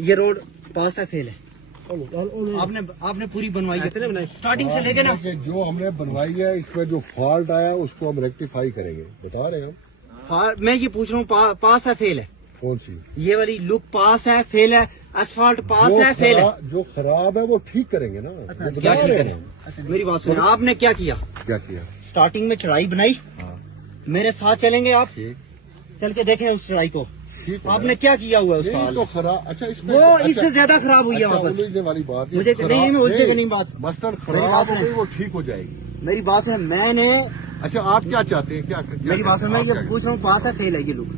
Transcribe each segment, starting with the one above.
ये रोड पास है, फेल है। आपने पूरी बनवाई है स्टार्टिंग से लेके ना। जो हमने बनवाई है इसमें जो फॉल्ट आया उसको हम रेक्टिफाई करेंगे, बता रहे हैं हम। मैं ये पूछ रहा हूँ पास है, फेल है? कौन सी? ये वाली लुक पास है, फेल है? असफाल्ट पास है, फेल है? जो खराब है वो ठीक करेंगे ना। क्या ठीक करें? मेरी बात सुनो, आपने क्या किया? क्या किया? स्टार्टिंग में चढ़ाई बनाई, मेरे साथ चलेंगे आप, चल के देखें उस चढ़ाई को। आपने क्या किया हुआ है उसका हाल? तो खराब, अच्छा वो इससे ज्यादा खराब हुई है वापस। उलझने वाली बात मुझे नहीं, मैं उलझेगा नहीं बात। मसलन खराब हो गई वो ठीक हो जाएगी। मेरी बात सुनो, मैंने, अच्छा आप क्या चाहते हैं, क्या मेरी बात सुनो, मैं ये पूछ रहा हूँ पास है, फेल है ये लुक?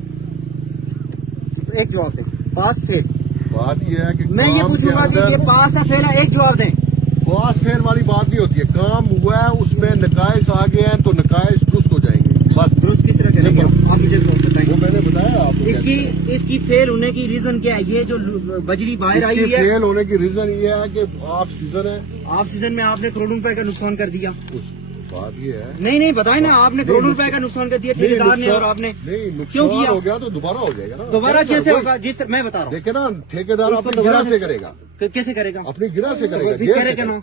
एक जवाब दें, पास फेल। बात ये है कि मैं ये पूछूंगा कि ये पास है, फेल है, एक जवाब दें। पास फेल वाली बात नहीं होती है, काम हुआ है उसमें नकाइस आ गए हैं तो नकाइस दुरुस्त हो जाएंगे, बस। दुरुस्त किस तरह करेंगे आप मुझे बताएंगे। वो मैंने बताया आपको। इसकी फेल होने की रीजन क्या है? ये जो बजरी बाहर आई हुई है, फेल होने की रीजन ये है कि ऑफ सीजन है। ऑफ सीजन में आपने करोड़ों रुपए का नुकसान कर दिया। बात ये है, नहीं बताए ना, आपने करोड़ों रुपए का नुकसान कर दिया ठेकेदार ने, और आपने क्यों किया? हो गया तो दोबारा हो जाएगा ना। दोबारा कैसे होगा? जिस मैं बता रहा हूँ, देखे ना, ठेकेदार अपनी गिरा से करेगा। कैसे करेगा? अपनी गिरा से करेगा, करेगा ना,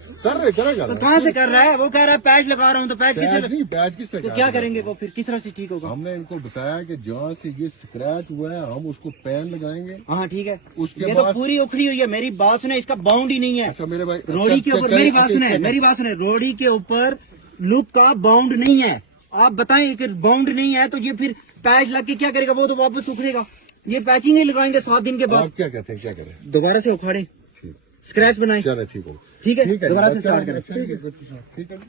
करेगा। तो कहाँ से कर रहा है? वो कह रहा है पैच लगा रहा हूँ, तो पैच किस तो क्या करेंगे वो फिर? किस तरह से ठीक होगा? हमने इनको बताया कि जहाँ से ये स्क्रैच हुआ है हम उसको पैन लगाएंगे। हाँ ठीक है, उसके ये बाद तो पूरी उखड़ी हुई है। मेरी बात सुने, इसका बाउंड ही नहीं है। अच्छा मेरे भाई, रोड़ी के ऊपर मेरी बात सुने, रोड़ी के ऊपर लुक का बाउंड नहीं है। आप बताएं कि बाउंड नहीं है तो ये फिर पैच लग के क्या करेगा? वो तो वापस उखड़ेगा। ये पैचिंग ही लगाएंगे 7 दिन के बाद। आप क्या कहते हैं, क्या करें? दोबारा से उखाड़े, स्क्रैच बनाए। चलो ठीक हो, ठीक है, दोबारा से स्टार्ट करें।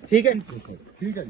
ठीक है।